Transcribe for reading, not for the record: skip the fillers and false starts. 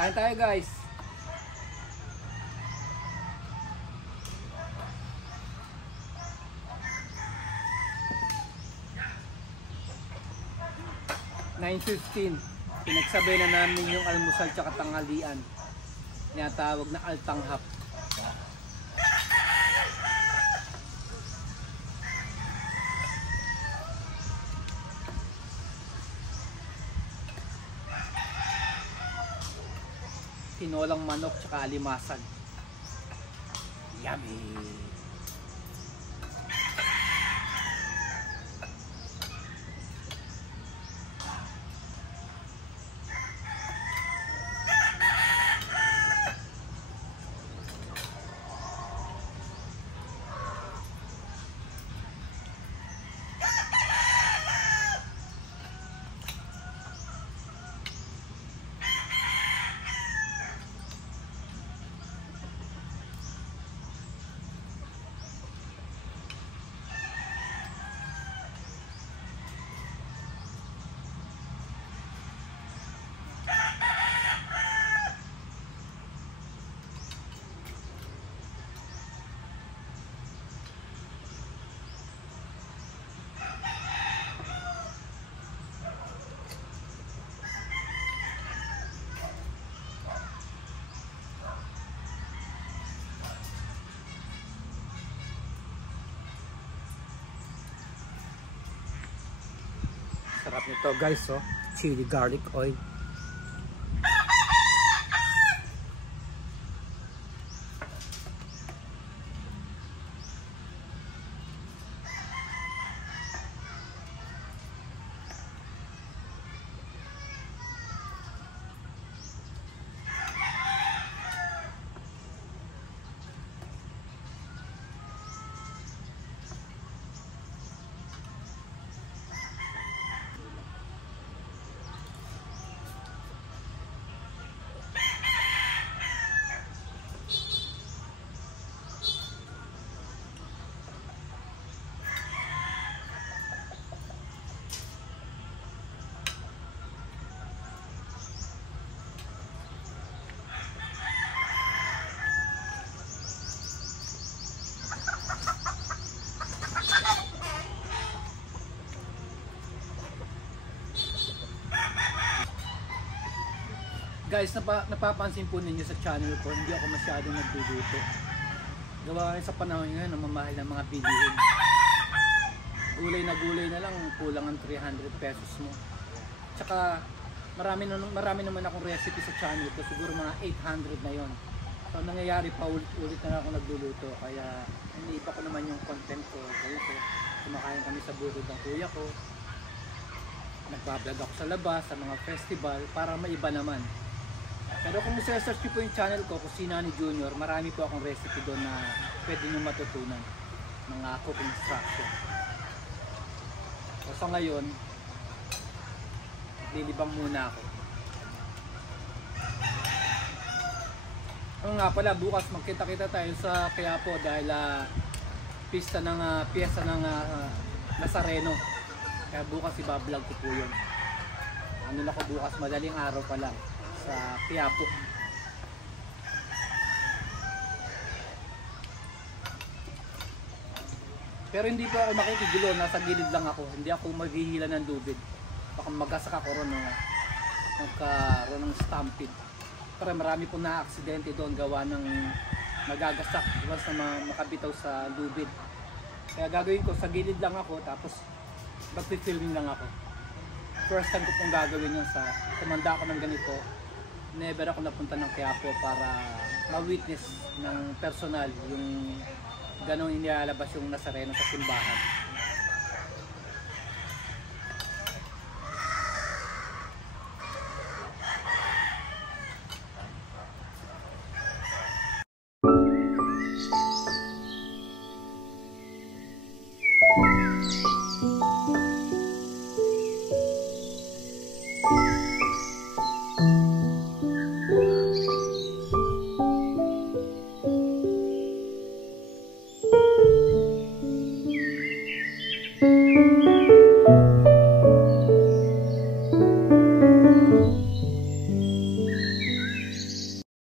Kain tayo guys. (9:15) Pinagsabay na namin yung almusal tsaka tanghalian. Tinatawag na altanghap. Tinolang manok tsaka alimasag. Yummy! Sarap nito guys, oh. Chili garlic oil. Guys, napapansin po ninyo sa channel ko, hindi ako masyadong nagluluto. Gawa rin sa panahon ngayon, namamahal ng mga bilihin. Gulay na lang, kulang ang 300 pesos mo. Tsaka marami naman akong recipe sa channel ko, siguro mga 800 na yon. So nangyayari pa ulit na ako nagluluto, kaya iniiba ko naman yung content ko. Ganito, kumakain kami sa bukid ng kuya ko. Nagbablog ako sa labas, sa mga festival, para maiba naman. Pero kung search nyo po yung channel ko, Kusina ni Junior, marami po akong recipe doon na pwede nyo matutunan. Mga cooking instruction. So ngayon, lilibang muna ako. Nga pala, bukas magkita-kita tayo sa Quiapo dahil piyesta ng Nazareno. Kaya bukas iba-vlog ko po yun. Ano na ko bukas, madaling araw pa lang sa Quiapo. Pero hindi pa ako makikigulo, nasa gilid lang ako. Hindi ako maghihila ng lubid. Baka magasak ako ron, magkaroon ng stampede. Pero marami po na aksidente doon gawa ng magagasak once na makabitaw sa lubid. Kaya gagawin ko, sa gilid lang ako, tapos magpipilming lang ako. First time ko pong gagawin yun, sa tumanda ako ng ganito. Never ako napunta ng Quiapo para ma-witness ng personal yung ganong inilalabas yung Nazareno sa simbahan.